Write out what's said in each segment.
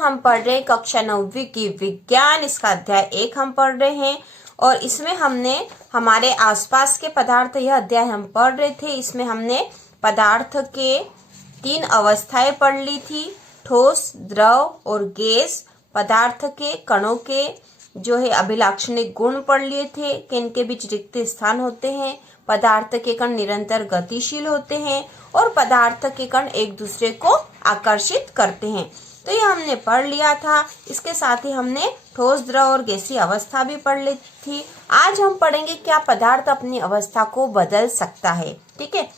हम पढ़ रहे हैं कक्षा 9वीं की विज्ञान, इसका अध्याय 1 हम पढ़ रहे हैं। और इसमें हमने हमारे आसपास के पदार्थ, यह अध्याय हम पढ़ रहे थे। इसमें हमने पदार्थ के 3 अवस्थाएं पढ़ ली थी, ठोस, द्रव और गैस। पदार्थ के कणों के जो है अभिलाक्षणिक गुण पढ़ लिए थे कि इनके बीच रिक्त स्थान होते हैं, पदार्थ के कण निरंतर गतिशील होते हैं और पदार्थ के कण एक दूसरे को आकर्षित करते हैं। तो ये हमने पढ़ लिया था। इसके साथ ही हमने ठोस, द्रव और गैसीय अवस्था भी पढ़ ली थी। आज हम पढ़ेंगे क्या पदार्थ अपनी अवस्था को बदल सकता है। ठीक है,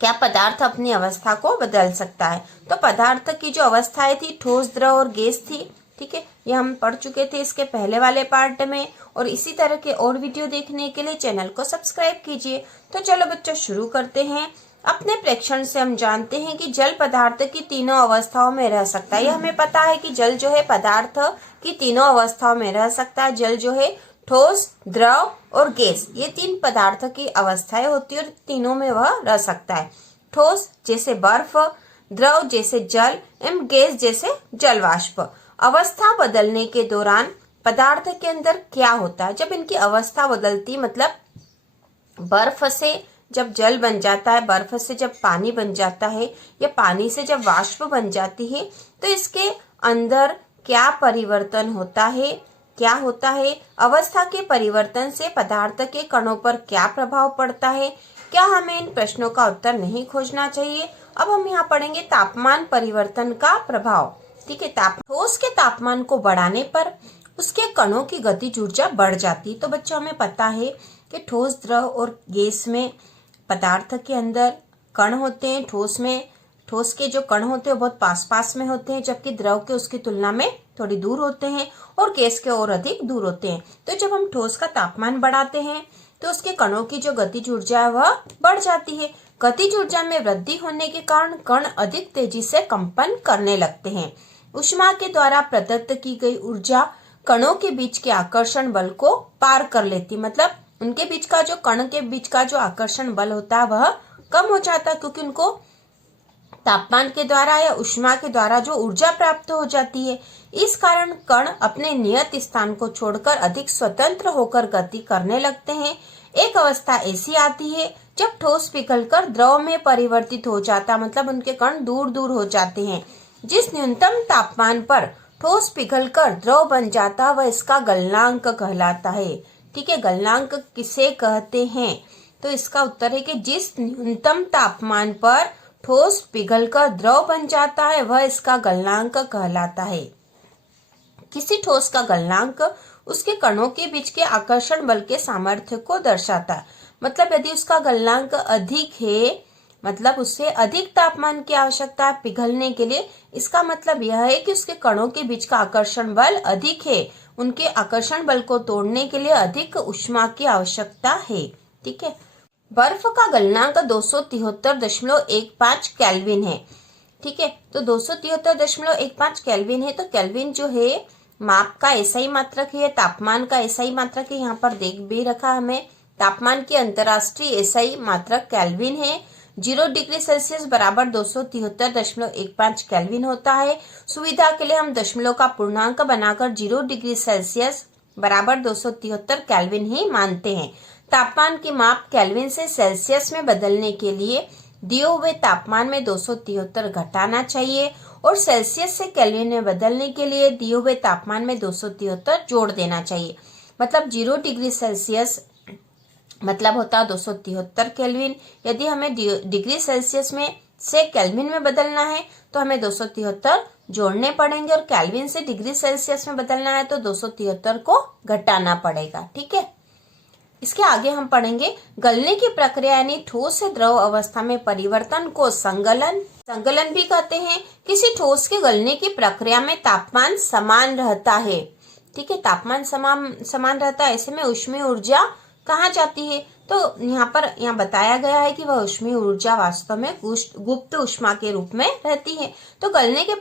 क्या पदार्थ अपनी अवस्था को बदल सकता है। तो पदार्थ की जो अवस्थाएं थी ठोस, द्रव और गैस थी। ठीक है, ये हम पढ़ चुके थे इसके पहले वाले पार्ट में। और इसी तरह के और वीडियो देखने के लिए चैनल को सब्सक्राइब कीजिए। तो चलो बच्चों शुरू करते हैं। अपने प्रेक्षण से हम जानते हैं कि जल पदार्थ की तीनों अवस्थाओं में रह सकता है। यह हमें पता है कि जल जो है पदार्थ की तीनों अवस्थाओं में रह सकता है। जल जो है ठोस, द्रव और गैस, ये 3 पदार्थ की अवस्थाएं होती है और तीनों में वह रह सकता है। ठोस जैसे बर्फ, द्रव जैसे जल एवं गैस जैसे जल वाष्प। अवस्था बदलने के दौरान पदार्थ के अंदर क्या होता है। जब इनकी अवस्था बदलती, मतलब बर्फ से जब जल बन जाता है, बर्फ से जब पानी बन जाता है या पानी से जब वाष्प बन जाती है, तो इसके अंदर क्या परिवर्तन होता है, क्या होता है। अवस्था के परिवर्तन से पदार्थ के कणों पर क्या प्रभाव पड़ता है। क्या हमें इन प्रश्नों का उत्तर नहीं खोजना चाहिए। अब हम यहाँ पढ़ेंगे तापमान परिवर्तन का प्रभाव। ठीक है, ठोस के तापमान को बढ़ाने पर उसके कणों की गतिज ऊर्जा बढ़ जाती। तो बच्चों हमें पता है कि ठोस, द्रव और गैस में पदार्थ के अंदर कण होते हैं। ठोस के जो कण होते हैं बहुत पास पास में होते हैं, जबकि द्रव के उसकी तुलना में थोड़ी दूर होते हैं और गैस के और अधिक दूर होते हैं। तो जब हम ठोस का तापमान बढ़ाते हैं तो उसके कणों की जो गतिज ऊर्जा है वह बढ़ जाती है। गतिज ऊर्जा में वृद्धि होने के कारण कण अधिक तेजी से कंपन करने लगते हैं। ऊष्मा के द्वारा प्रदत्त की गई ऊर्जा कणों के बीच के आकर्षण बल को पार कर लेती, मतलब उनके बीच का जो कण के बीच का जो आकर्षण बल होता है वह कम हो जाता है, क्योंकि उनको तापमान के द्वारा या ऊष्मा के द्वारा जो ऊर्जा प्राप्त हो जाती है। इस कारण कण अपने नियत स्थान को छोड़कर अधिक स्वतंत्र होकर गति करने लगते हैं। एक अवस्था ऐसी आती है जब ठोस पिघलकर द्रव में परिवर्तित हो जाता, मतलब उनके कण दूर दूर हो जाते हैं। जिस न्यूनतम तापमान पर ठोस पिघलकर द्रव बन जाता वह इसका गलनांक कहलाता है। ठीक है, गलनांक किसे कहते हैं। तो इसका उत्तर है कि जिस न्यूनतम तापमान पर ठोस पिघलकर द्रव बन जाता है वह इसका गलनांक कहलाता है। किसी ठोस का गलनांक उसके कणों के बीच के आकर्षण बल के सामर्थ्य को दर्शाता है। मतलब यदि उसका गलनांक अधिक है, मतलब उससे अधिक तापमान की आवश्यकता है पिघलने के लिए, इसका मतलब यह है कि उसके कणों के बीच का आकर्षण बल अधिक है। उनके आकर्षण बल को तोड़ने के लिए अधिक ऊष्मा की आवश्यकता है। ठीक है, बर्फ का गलनांक 273.15 केल्विन है। ठीक है, तो 273.15 केल्विन है। तो केल्विन जो है माप का एसआई मात्रक है, तापमान का एसआई मात्रक है। यहाँ पर देख भी रखा हमें, तापमान की अंतरराष्ट्रीय एसआई मात्रक केल्विन है। 0 डिग्री सेल्सियस बराबर 273.15 केल्विन होता है। सुविधा के लिए हम दशमलव का पूर्णांक बनाकर 0 डिग्री सेल्सियस बराबर 273 केल्विन ही मानते हैं। तापमान की माप केल्विन से सेल्सियस में बदलने के लिए दिए हुए तापमान में 273 घटाना चाहिए और सेल्सियस से केल्विन में बदलने के लिए दिए हुए तापमान में 273 जोड़ देना चाहिए। मतलब 0 डिग्री सेल्सियस मतलब होता है 273 केल्विन। यदि हमें डिग्री सेल्सियस में से केल्विन में बदलना है तो हमें 273 जोड़ने पड़ेंगे और केल्विन से डिग्री सेल्सियस में बदलना है तो 273 को घटाना पड़ेगा। ठीक है, इसके आगे हम पढ़ेंगे गलने की प्रक्रिया यानी ठोस से द्रव अवस्था में परिवर्तन को संगलन भी कहते हैं। किसी ठोस के गलने की प्रक्रिया में तापमान समान रहता है। ठीक है, तापमान समान रहता है, ऐसे में ऊष्मीय ऊर्जा कहाँ जाती है। तो यहाँ बताया गया है कि वह ऊष्मीय ऊर्जा वास्तव में गुप्त ऊष्मा के रूप में रहती है। तो गलने के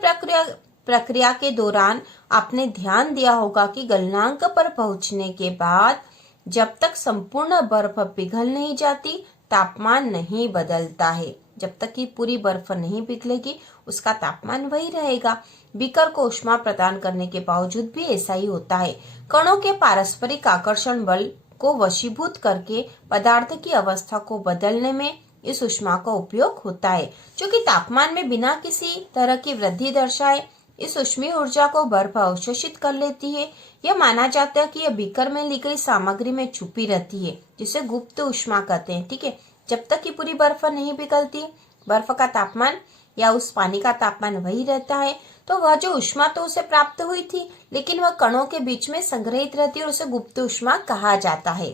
प्रक्रिया के दौरान आपने ध्यान दिया होगा कि गलनांक पर पहुंचने के बाद जब तक संपूर्ण बर्फ पिघल नहीं जाती तापमान नहीं बदलता है। जब तक कि पूरी बर्फ नहीं पिघलेगी उसका तापमान वही रहेगा। बीकर को ऊष्मा प्रदान करने के बावजूद भी ऐसा ही होता है। कणों के पारस्परिक आकर्षण बल को वशीभूत करके पदार्थ की अवस्था को बदलने में इस ऊष्मा का उपयोग होता है, जो कि तापमान में बिना किसी तरह की वृद्धि दर्शाए इस ऊष्मीय ऊर्जा को बर्फ अवशोषित कर लेती है। यह माना जाता है कि यह बीकर में ली गई सामग्री में छुपी रहती है, जिसे गुप्त ऊष्मा कहते हैं। ठीक है, जब तक कि पूरी बर्फ नहीं पिघलती, बर्फ का तापमान या उस पानी का तापमान वही रहता है, तो वह जो ऊष्मा तो उसे प्राप्त हुई थी, लेकिन वह कणों के बीच में संग्रहित रहती है और उसे गुप्त ऊष्मा कहा जाता है।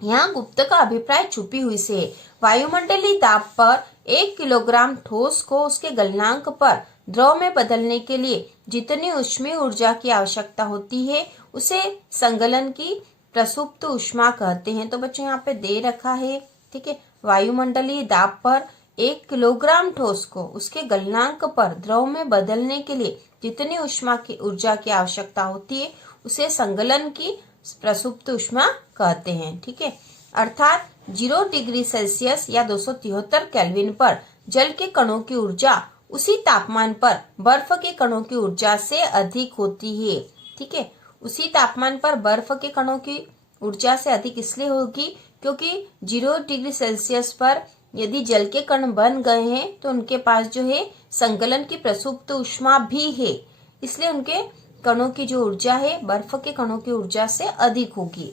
यहाँ गुप्त का अभिप्राय छुपी हुई से है। वायुमंडलीय दाब पर 1 किलोग्राम ठोस को उसके गलनांक पर द्रव में बदलने के लिए जितनी ऊष्मीय ऊर्जा की आवश्यकता होती है उसे संगलन की प्रसुप्त ऊष्मा कहते हैं। तो बच्चों यहाँ पे दे रखा है, ठीक है, वायुमंडलीय दाब पर 1 किलोग्राम ठोस को उसके गलनांक पर द्रव में बदलने के लिए जितनी ऊर्जा की आवश्यकता होती है उसे संगलन की प्रसुप्त ऊष्मा कहते हैं। ठीक है, अर्थात 0 डिग्री सेल्सियस या 273 केल्विन पर जल के कणों की ऊर्जा उसी तापमान पर बर्फ के कणों की ऊर्जा से अधिक होती है। ठीक है, उसी तापमान पर बर्फ के कणों की ऊर्जा से अधिक इसलिए होगी क्योंकि 0 डिग्री सेल्सियस पर यदि जल के कण बन गए हैं तो उनके पास जो है संगलन की प्रसुप्त ऊष्मा भी है, इसलिए उनके कणों की जो ऊर्जा है बर्फ के कणों की ऊर्जा से अधिक होगी।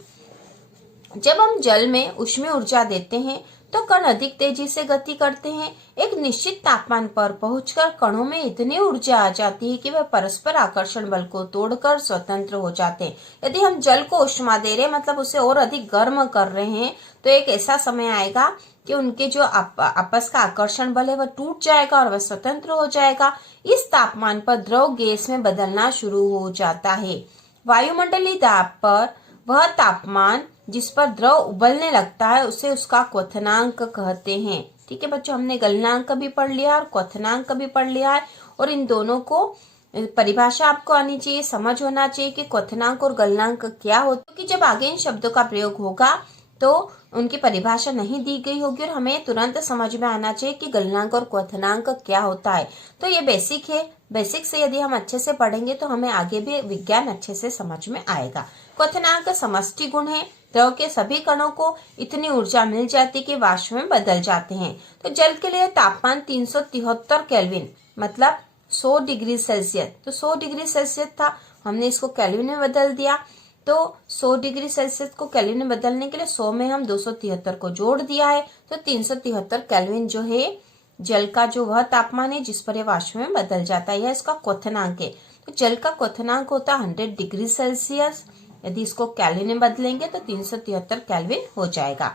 जब हम जल में ऊष्मीय ऊर्जा देते हैं तो कण अधिक तेजी से गति करते हैं। एक निश्चित तापमान पर पहुंचकर कणों में इतनी ऊर्जा आ जाती है कि वह परस्पर आकर्षण बल को तोड़कर स्वतंत्र हो जाते हैं। यदि हम जल को ऊष्मा दे रहे हैं, मतलब उसे और अधिक गर्म कर रहे हैं, तो एक ऐसा समय आएगा कि उनके जो आपस का आकर्षण बल है वह टूट जाएगा और वह स्वतंत्र हो जाएगा। इस तापमान पर द्रव गैस में बदलना शुरू हो जाता है। वायुमंडलीय दाब पर वह तापमान जिस पर द्रव उबलने लगता है उसे उसका क्वथनांक कहते हैं। ठीक है बच्चों, हमने गलनांक भी पढ़ लिया और क्वथनांक भी पढ़ लिया है, और इन दोनों को परिभाषा आपको आनी चाहिए, समझ होना चाहिए कि क्वथनांक और गलनांक क्या होता है, क्योंकि जब आगे इन शब्दों का प्रयोग होगा तो उनकी परिभाषा नहीं दी गई होगी और हमें तुरंत समझ में आना चाहिए कि गलनांक और क्वथनांक क्या होता है। तो ये बेसिक है, बेसिक से यदि हम अच्छे से पढ़ेंगे तो हमें आगे भी विज्ञान अच्छे से समझ में आएगा। क्वथनांक समष्टि गुण है, द्रव के सभी कणों को इतनी ऊर्जा मिल जाती कि वाष्प में बदल जाते हैं। तो जल के लिए तापमान 373 केल्विन मतलब 100 डिग्री सेल्सियस, तो 100 डिग्री सेल्सियस था, हमने इसको केल्विन में बदल दिया। तो 100 डिग्री सेल्सियस को केल्विन में बदलने के लिए 100 में हम 273 को जोड़ दिया है, तो 373 केल्विन जो है जल का जो वह तापमान है जिस पर यह वाष्प में बदल जाता है, यह इसका क्वथनांक है। तो जल का क्वथनांक होता है 100 डिग्री सेल्सियस, यदि इसको केल्विन में बदलेंगे तो 373 केल्विन हो जाएगा।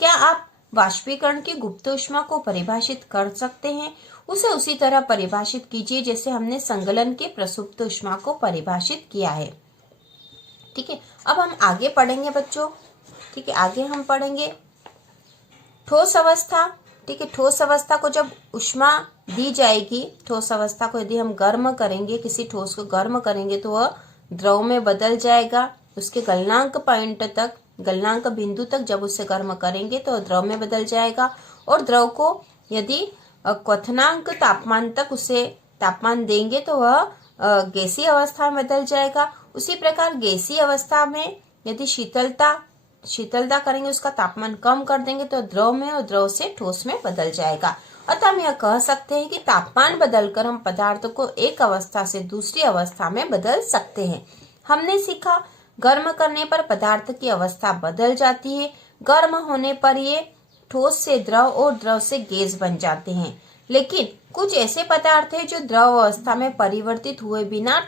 क्या आप वाष्पीकरण की गुप्त ऊष्मा को परिभाषित कर सकते हैं? उसे उसी तरह परिभाषित कीजिए जैसे हमने संगलन के प्रसुप्त ऊष्मा को परिभाषित किया है। ठीक है, अब हम आगे पढ़ेंगे बच्चों। ठीक है, आगे हम पढ़ेंगे ठोस अवस्था। ठीक है, ठोस अवस्था को जब ऊष्मा दी जाएगी, ठोस अवस्था को यदि हम गर्म करेंगे, किसी ठोस को गर्म करेंगे तो वह द्रव में बदल जाएगा। उसके गलनांक पॉइंट तक, गलनांक बिंदु तक जब उसे गर्म करेंगे तो द्रव में बदल जाएगा, और द्रव को यदि क्वथनांक तापमान तक उसे तापमान देंगे तो वह गैसीय अवस्था में बदल जाएगा। उसी प्रकार गैसीय अवस्था में यदि शीतलता करेंगे, उसका तापमान कम कर देंगे तो द्रव में, और द्रव से ठोस में बदल जाएगा। अतः हम यह कह सकते हैं कि तापमान बदलकर हम पदार्थ को एक अवस्था से दूसरी अवस्था में बदल सकते हैं। हमने सीखा गर्म करने पर पदार्थ की अवस्था बदल जाती है, गर्म होने पर ये ठोस से द्रव और द्रव से गैस बन जाते हैं। लेकिन कुछ ऐसे पदार्थ हैं जो द्रव अवस्था में परिवर्तित हुए बिना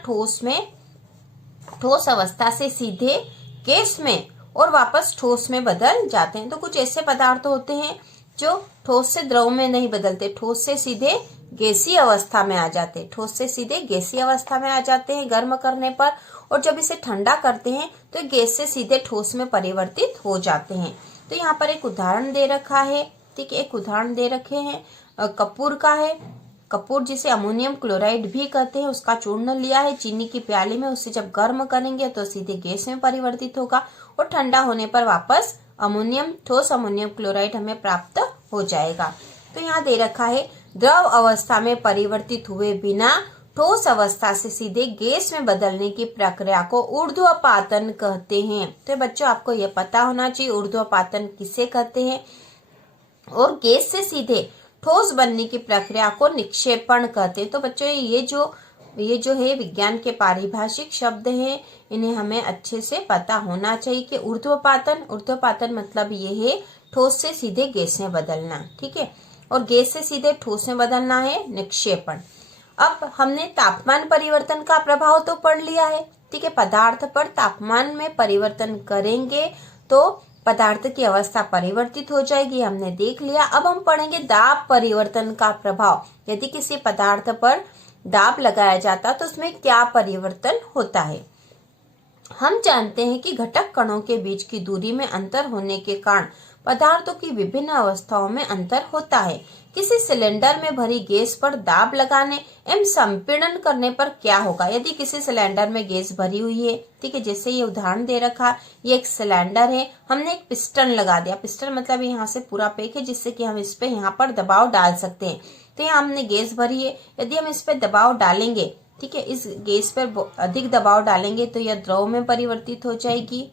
ठोस अवस्था से सीधे गैस में और वापस ठोस में बदल जाते हैं। तो कुछ ऐसे पदार्थ होते हैं जो ठोस से द्रव में नहीं बदलते, ठोस से सीधे गैसीय अवस्था में आ जाते हैं, ठोस से सीधे गैसीय अवस्था में आ जाते हैं गर्म करने पर, और जब इसे ठंडा करते हैं तो गैस से सीधे ठोस में परिवर्तित हो जाते हैं। तो यहाँ पर एक उदाहरण दे रखा है। ठीक है, एक उदाहरण दे रखे हैं कपूर का है। कपूर जिसे अमोनियम क्लोराइड भी कहते हैं, उसका चूर्ण लिया है चीनी की प्याली में, उसे जब गर्म करेंगे तो सीधे गैस में परिवर्तित होगा, और ठंडा होने पर वापस ठोस अमोनियम क्लोराइड हमें प्राप्त हो जाएगा। तो यहाँ दे रखा है द्रव अवस्था में परिवर्तित हुए बिना ठोस अवस्था से सीधे गैस में बदलने की प्रक्रिया को ऊर्ध्वपातन कहते हैं। तो बच्चों आपको यह पता होना चाहिए ऊर्ध्वपातन किसे कहते हैं, और गैस से सीधे ठोस बनने की प्रक्रिया को निक्षेपण कहते हैं। तो बच्चों ये जो है विज्ञान के पारिभाषिक शब्द हैं, इन्हें हमें अच्छे से पता होना चाहिए कि ऊर्ध्वपातन मतलब ये है ठोस से सीधे गैस में बदलना, ठीक है, और गैस से सीधे ठोस में बदलना है निक्षेपण। अब हमने तापमान परिवर्तन का प्रभाव तो पढ़ लिया है, ठीक है, पदार्थ पर तापमान में परिवर्तन करेंगे तो पदार्थ की अवस्था परिवर्तित हो जाएगी, हमने देख लिया। अब हम पढ़ेंगे दाब परिवर्तन का प्रभाव। यदि किसी पदार्थ पर दाब लगाया जाता तो उसमें क्या परिवर्तन होता है। हम जानते हैं कि घटक कणों के बीच की दूरी में अंतर होने के कारण पदार्थों की विभिन्न अवस्थाओं में अंतर होता है। किसी सिलेंडर में भरी गैस पर दाब लगाने एवं संपीड़न करने पर क्या होगा। यदि किसी सिलेंडर में गैस भरी हुई है, ठीक है, जैसे ये उदाहरण दे रखा, ये एक सिलेंडर है, हमने एक पिस्टन लगा दिया। पिस्टन मतलब यहाँ से पूरा पैक है जिससे कि हम इस पे यहाँ पर दबाव डाल सकते हैं। तो यहाँ हमने गैस भरी है, यदि हम इस पे दबाव डालेंगे, ठीक है, इस गैस पर अधिक दबाव डालेंगे तो यह द्रव में परिवर्तित हो जाएगी,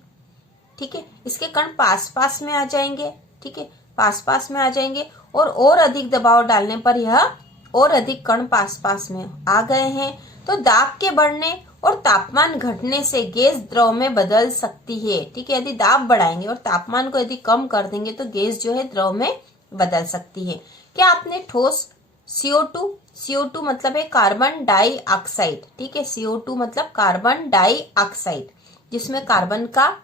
ठीक है, इसके कण पास में आ जाएंगे, ठीक है, पास में आ जाएंगे, और अधिक दबाव डालने पर यह और अधिक कण पास में आ गए हैं। तो दाब के बढ़ने और तापमान घटने से गैस द्रव में बदल सकती है, ठीक है, यदि दाब बढ़ाएंगे और तापमान को यदि कम कर देंगे तो गैस जो है द्रव में बदल सकती है। क्या आपने ठोस CO2 मतलब है कार्बन डाइऑक्साइड, ठीक है, CO2 मतलब कार्बन डाइऑक्साइड, जिसमें कार्बन का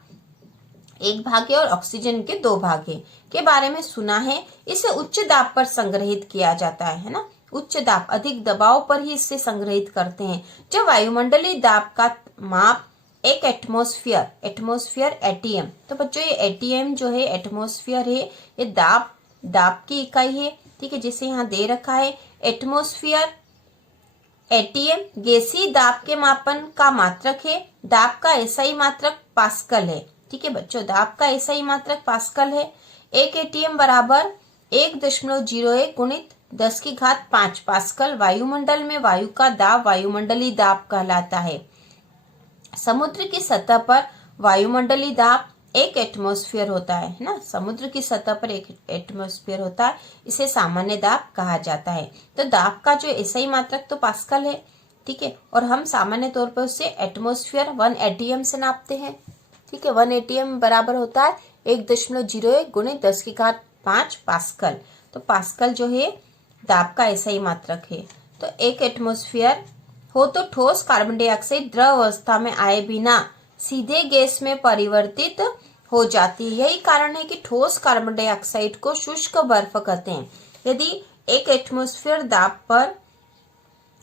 एक भाग है और ऑक्सीजन के 2 भाग है, के बारे में सुना है। इसे उच्च दाब पर संग्रहित किया जाता है ना, उच्च दाब अधिक दबाव पर ही इसे संग्रहित करते हैं। जब वायुमंडलीय दाब का माप एक एटमॉस्फेयर ATM, तो बच्चों ये ATM जो है एटमॉस्फेयर है, ये दाब की इकाई है, ठीक है, जिसे यहाँ दे रखा है एटमॉस्फेयर ATM गैसीय दाब के मापन का मात्रक है। दाब का एसआई मात्रक पास्कल है, ठीक है बच्चों, दाब का एसआई मात्रक पास्कल है। 1 ATM बराबर 1.01 गुणित 10⁵ पास्कल। वायुमंडल में वायु का दाब वायुमंडलीय दाब कहलाता है। समुद्र की सतह पर वायुमंडलीय दाब 1 एटमॉस्फेयर होता है ना, समुद्र की सतह पर 1 एटमॉस्फेयर होता है, इसे सामान्य दाब कहा जाता है। तो दाब का जो एसआई मात्रक तो पास्कल है, ठीक है, और हम सामान्य तौर पर उसे एटमॉस्फेयर 1 ATM से नापते हैं, ठीक है, 1 ATM बराबर होता है 1.01 गुणित 10⁵ पास्कल। तो पास्कल जो है दाब का एसआई मात्रक है। तो 1 एटमॉस्फेयर हो तो ठोस कार्बन डाइऑक्साइड द्रव अवस्था में आए बिना सीधे गैस में परिवर्तित हो जाती है। यही कारण है कि ठोस कार्बन डाइऑक्साइड को शुष्क बर्फ कहते हैं। यदि 1 एटमॉस्फेयर दाब पर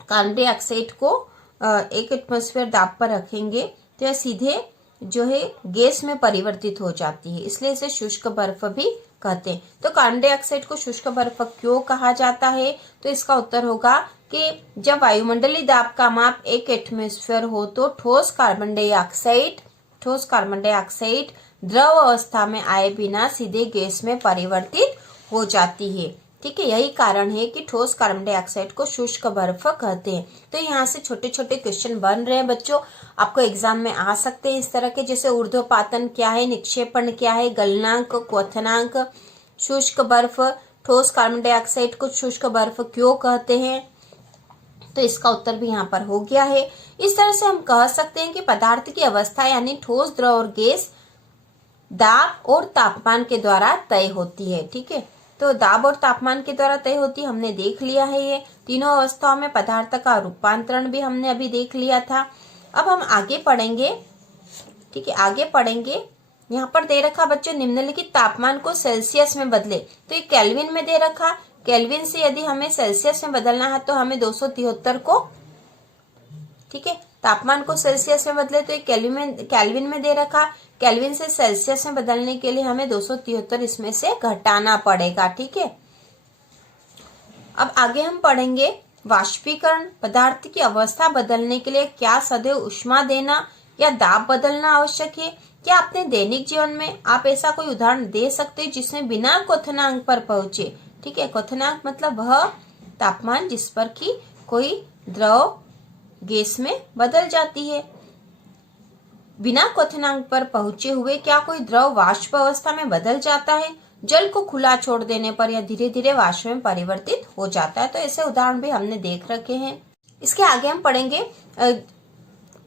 कार्बन डाइऑक्साइड को 1 एटमॉस्फेयर दाब पर रखेंगे तो यह सीधे जो है गैस में परिवर्तित हो जाती है, इसलिए इसे शुष्क बर्फ भी कहते हैं। तो कार्बन डाइऑक्साइड को शुष्क बर्फ क्यों कहा जाता है, तो इसका उत्तर होगा कि जब वायुमंडलीय दाब का माप 1 एटमॉस्फेयर हो तो ठोस कार्बन डाइऑक्साइड द्रव अवस्था में आए बिना सीधे गैस में परिवर्तित हो जाती है, ठीक है, यही कारण है कि ठोस कार्बन डाइऑक्साइड को शुष्क बर्फ कहते हैं। तो यहाँ से छोटे छोटे क्वेश्चन बन रहे हैं बच्चों, आपको एग्जाम में आ सकते हैं इस तरह के, जैसे ऊर्ध्वपातन क्या है, निक्षेपण क्या है, गलनांक, क्वथनांक, शुष्क बर्फ, ठोस कार्बन डाइऑक्साइड को शुष्क बर्फ क्यों कहते हैं, तो इसका उत्तर भी यहाँ पर हो गया है। इस तरह से हम कह सकते हैं कि पदार्थ की अवस्था यानी ठोस, द्रव और गैस दाब और तापमान के द्वारा तय होती है, ठीक है, तो दाब और तापमान के द्वारा तय होती है, हमने देख लिया है। ये तीनों अवस्थाओं में पदार्थ का रूपांतरण भी हमने अभी देख लिया था। अब हम आगे पढ़ेंगे, ठीक है, आगे पढ़ेंगे। यहाँ पर दे रखा बच्चों निम्नलिखित तापमान को सेल्सियस में बदले, तो ये केल्विन में दे रखा, केल्विन से यदि हमें सेल्सियस में बदलना है तो हमें 273 को, ठीक है, तापमान को सेल्सियस में बदले तो ये केल्विन में दे रखा, केल्विन से सेल्सियस में बदलने के लिए हमें 273 इसमें से घटाना पड़ेगा, ठीक है। अब आगे हम पढ़ेंगे वाष्पीकरण। पदार्थ की अवस्था बदलने के लिए क्या सदैव ऊष्मा देना या दाब बदलना आवश्यक है। क्या अपने दैनिक जीवन में आप ऐसा कोई उदाहरण दे सकते हैं जिसमें बिना क्वथनांक पर पहुंचे, ठीक है। क्वथनांक मतलब वह तापमान जिस पर कि कोई द्रव गैस में बदल जाती है। बिना क्वथनांक पर पहुंचे हुए क्या कोई द्रव वाष्प अवस्था में बदल जाता है? जल को खुला छोड़ देने पर यह धीरे धीरे वाष्प में परिवर्तित हो जाता है। तो ऐसे उदाहरण भी हमने देख रखे हैं। इसके आगे हम पढ़ेंगे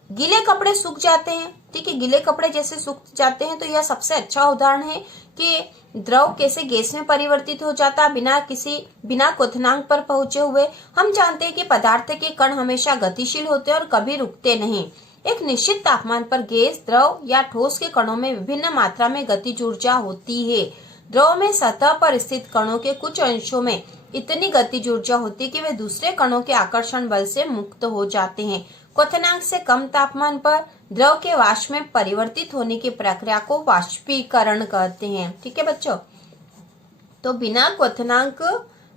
गीले कपड़े सूख जाते हैं। ठीक है, गीले कपड़े जैसे सूख जाते हैं तो यह सबसे अच्छा उदाहरण है कि द्रव कैसे गैस में परिवर्तित हो जाता है बिना क्वथनांक पर पहुंचे हुए। हम जानते हैं कि पदार्थ के कण हमेशा गतिशील होते हैं और कभी रुकते नहीं। एक निश्चित तापमान पर गैस, द्रव या ठोस के कणों में विभिन्न मात्रा में गतिज ऊर्जा होती है। द्रव में सतह पर स्थित कणों के कुछ अंशों में इतनी गतिज ऊर्जा होती है कि वे दूसरे कणों के आकर्षण बल से मुक्त हो जाते हैं। क्वथनांक से कम तापमान पर द्रव के वाष्प में परिवर्तित होने की प्रक्रिया को वाष्पीकरण कहते हैं। ठीक है बच्चों, तो बिना क्वथनांक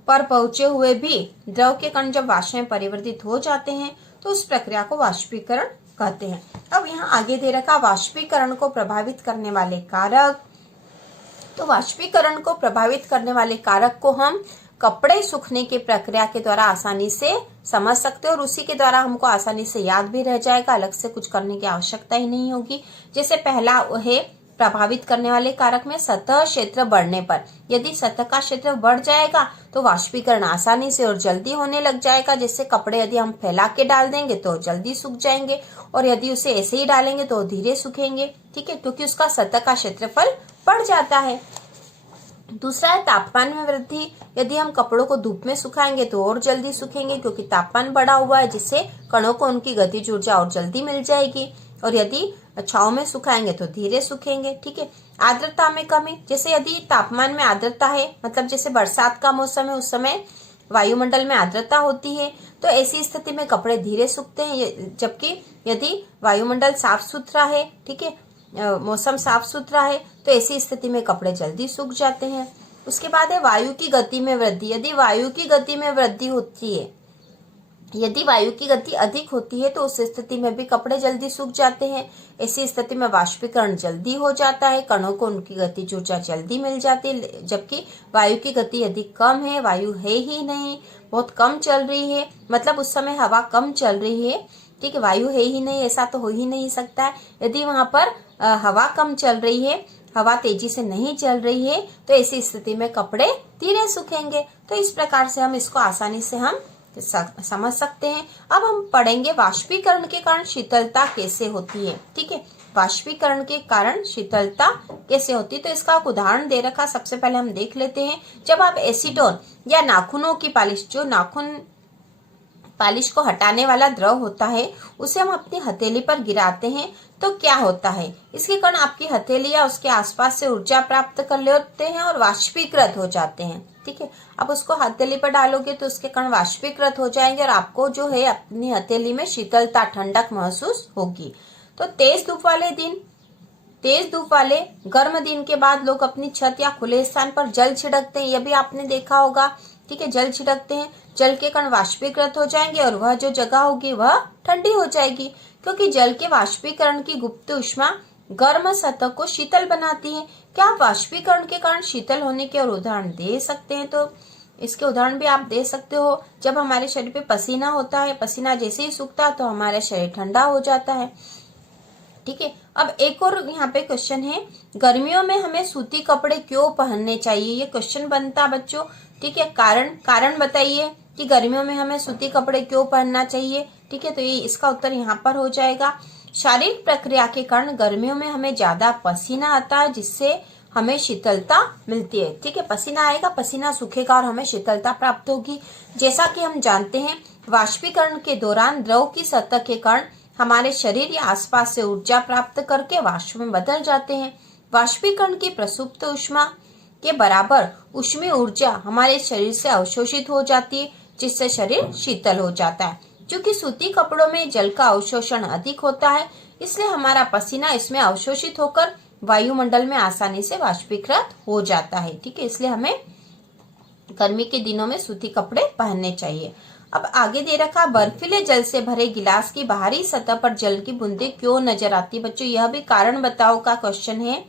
पर पहुंचे हुए भी द्रव के कण जब वाष्प में परिवर्तित हो जाते हैं तो उस प्रक्रिया को वाष्पीकरण कहते हैं। अब यहाँ आगे दे रखा वाष्पीकरण को प्रभावित करने वाले कारक। तो वाष्पीकरण को प्रभावित करने वाले कारक को हम कपड़े सूखने की प्रक्रिया के द्वारा आसानी से समझ सकते हैं और उसी के द्वारा हमको आसानी से याद भी रह जाएगा, अलग से कुछ करने की आवश्यकता ही नहीं होगी। जैसे पहला है प्रभावित करने वाले कारक में सतह क्षेत्र बढ़ने पर। यदि सतह का क्षेत्र बढ़ जाएगा तो वाष्पीकरण आसानी से और जल्दी होने लग जाएगा। जैसे कपड़े यदि हम फैला के डाल देंगे तो जल्दी सूख जाएंगे और यदि उसे ऐसे ही डालेंगे तो धीरे सूखेंगे। ठीक है, क्योंकि उसका सतह का क्षेत्रफल बढ़ जाता है। दूसरा है तापमान में वृद्धि। यदि हम कपड़ों को धूप में सुखाएंगे तो और जल्दी सूखेंगे क्योंकि तापमान बढ़ा हुआ है, जिससे कणों को उनकी गतिज ऊर्जा और जल्दी मिल जाएगी। और यदि छांव में सुखाएंगे तो धीरे सूखेंगे। ठीक है, आर्द्रता में कमी। जैसे यदि तापमान में आर्द्रता है, मतलब जैसे बरसात का मौसम है, उस समय वायुमंडल में आर्द्रता होती है, तो ऐसी स्थिति में कपड़े धीरे सूखते हैं। जबकि यदि वायुमंडल साफ सुथरा है, ठीक है, मौसम साफ सुथरा है, तो ऐसी स्थिति में कपड़े जल्दी सूख जाते हैं। उसके बाद है वायु की गति में वृद्धि। यदि वायु की गति में वृद्धि होती है, यदि वायु की गति अधिक होती है तो उस स्थिति में भी कपड़े जल्दी सूख जाते हैं। ऐसी स्थिति में वाष्पीकरण जल्दी हो जाता है, कणों को उनकी गतिज ऊर्जा जल्दी मिल जाती है। जबकि वायु की गति यदि कम है, वायु है ही नहीं, बहुत कम चल रही है, मतलब उस समय हवा कम चल रही है, ठीक है, वायु है ही नहीं, ऐसा तो हो ही नहीं सकता है। यदि वहां पर हवा कम चल रही है, हवा तेजी से नहीं चल रही है, तो ऐसी स्थिति में कपड़े धीरे सूखेंगे। तो इस प्रकार से हम इसको आसानी से हम समझ सकते हैं। अब हम पढ़ेंगे वाष्पीकरण के कारण शीतलता कैसे होती है। ठीक है, वाष्पीकरण के कारण शीतलता कैसे होती है, तो इसका एक उदाहरण दे रखा। सबसे पहले हम देख लेते हैं। जब आप एसीटोन या नाखूनों की पालिश, जो नाखून पालिश को हटाने वाला द्रव होता है, उसे हम अपनी हथेली पर गिराते हैं तो क्या होता है, इसके कण आपकी हथेली या उसके आसपास से ऊर्जा प्राप्त कर लेते हैं और वाष्पीकृत हो जाते हैं। ठीक है, अब उसको हथेली पर डालोगे तो उसके कण वाष्पीकृत हो जाएंगे और आपको जो है अपनी हथेली में शीतलता, ठंडक महसूस होगी। तो तेज धूप वाले गर्म दिन के बाद लोग अपनी छत या खुले स्थान पर जल छिड़कते हैं। यह भी आपने देखा होगा। ठीक है, जल छिड़कते हैं, जल के कण वाष्पीकृत हो जाएंगे और वह जो जगह होगी वह ठंडी हो जाएगी, क्योंकि जल के वाष्पीकरण की गुप्त ऊष्मा गर्म सतह को शीतल बनाती है। क्या आप वाष्पीकरण के कारण शीतल होने के और उदाहरण दे सकते हैं? तो इसके उदाहरण भी आप दे सकते हो। जब हमारे शरीर पे पसीना होता है, पसीना जैसे ही सूखता है तो हमारा शरीर ठंडा हो जाता है। ठीक है, अब एक और यहाँ पे क्वेश्चन है, गर्मियों में हमें सूती कपड़े क्यों पहनने चाहिए? ये क्वेश्चन बनता बच्चों। ठीक है, कारण बताइए कि गर्मियों में हमें सूती कपड़े क्यों पहनना चाहिए। ठीक है, तो ये इसका उत्तर यहाँ पर हो जाएगा। शारीरिक प्रक्रिया के कारण गर्मियों में हमें ज्यादा पसीना आता है, जिससे हमें शीतलता मिलती है। ठीक है, पसीना आएगा, पसीना सूखेगा और हमें शीतलता प्राप्त होगी। जैसा कि हम जानते हैं, वाष्पीकरण के दौरान द्रव की सतह के कण हमारे शरीर या आसपास से ऊर्जा प्राप्त करके वाष्प में बदल जाते हैं। वाष्पीकरण की प्रसुप्त ऊष्मा के बराबर ऊष्मीय ऊर्जा हमारे शरीर से अवशोषित हो जाती है, जिससे शरीर शीतल हो जाता है। क्योंकि सूती कपड़ों में जल का अवशोषण अधिक होता है, इसलिए हमारा पसीना इसमें अवशोषित होकर वायुमंडल में आसानी से वाष्पीकृत हो जाता है। ठीक है, इसलिए हमें गर्मी के दिनों में सूती कपड़े पहनने चाहिए। अब आगे दे रखा, बर्फीले जल से भरे गिलास की बाहरी सतह पर जल की बूंदें क्यों नजर आती? बच्चों, यह भी कारण बताओ का क्वेश्चन है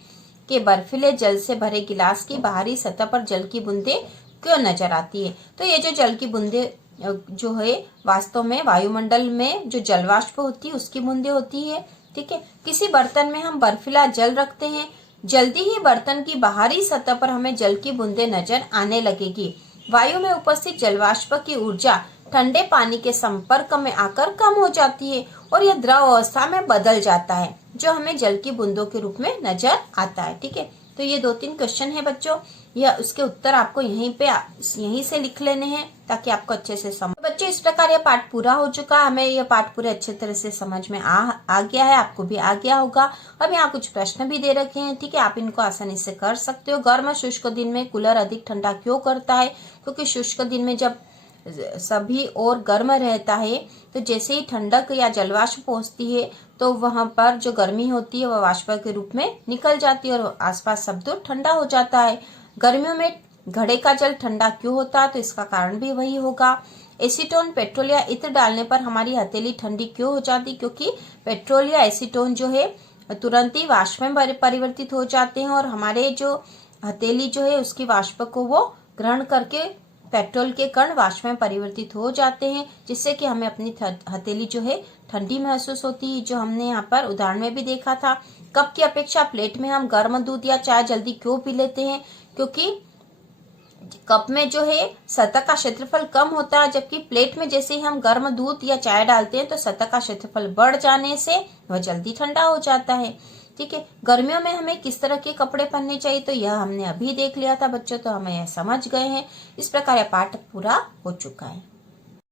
कि बर्फीले जल से भरे गिलास की बाहरी सतह पर जल की बूंदें क्यों नजर आती है? तो ये जो जल की बूंदे जो है वास्तव में वायुमंडल में जो जलवाष्प होती है उसकी बूंदे होती है। ठीक है, किसी बर्तन में हम बर्फीला जल रखते हैं, जल्दी ही बर्तन की बाहरी सतह पर हमें जल की बूंदे नजर आने लगेगी। वायु में उपस्थित जलवाष्प की ऊर्जा ठंडे पानी के संपर्क में आकर कम हो जाती है और यह द्रव अवस्था में बदल जाता है, जो हमें जल की बूंदों के रूप में नजर आता है। ठीक है, तो ये 2-3 क्वेश्चन है बच्चों, या उसके उत्तर आपको यहीं से लिख लेने हैं ताकि आपको अच्छे से समझ। बच्चों, इस प्रकार यह पाठ पूरा हो चुका। हमें यह पाठ पूरे अच्छे तरह से समझ में आ गया है, आपको भी आ गया होगा। अब यहाँ कुछ प्रश्न भी दे रखे हैं। ठीक है, आप इनको आसानी से कर सकते हो। गर्म शुष्क दिन में कूलर अधिक ठंडा क्यों करता है? क्योंकि शुष्क दिन में जब सभी और गर्म रहता है तो जैसे ही ठंडक या जलवाष्प पहुंचती है तो वहां पर जो गर्मी होती है वह वाष्प के रूप में निकल जाती है और आसपास सब दूर ठंडा हो जाता है। गर्मियों में घड़े का जल ठंडा क्यों होता है? तो इसका कारण भी वही होगा। एसीटोन, पेट्रोल या इत्र डालने पर हमारी हथेली ठंडी क्यों हो जाती? क्योंकि पेट्रोल या एसीटोन जो है तुरंत ही वाष्प में परिवर्तित हो जाते हैं और हमारे जो हथेली जो है उसकी वाष्प को वो ग्रहण करके पेट्रोल के कण वाष्प में परिवर्तित हो जाते हैं, जिससे कि हमें अपनी हथेली जो है ठंडी महसूस होती है, जो हमने यहाँ पर उदाहरण में भी देखा था। कप की अपेक्षा प्लेट में हम गर्म दूध या चाय जल्दी क्यों पी लेते हैं? क्योंकि कप में जो है सतह का क्षेत्रफल कम होता है, जबकि प्लेट में जैसे ही हम गर्म दूध या चाय डालते हैं तो सतह का क्षेत्रफल बढ़ जाने से वह जल्दी ठंडा हो जाता है। ठीक है, गर्मियों में हमें किस तरह के कपड़े पहनने चाहिए तो यह हमने अभी देख लिया था बच्चों, तो हमें यह समझ गए हैं। इस प्रकार यह पाठ पूरा हो चुका है।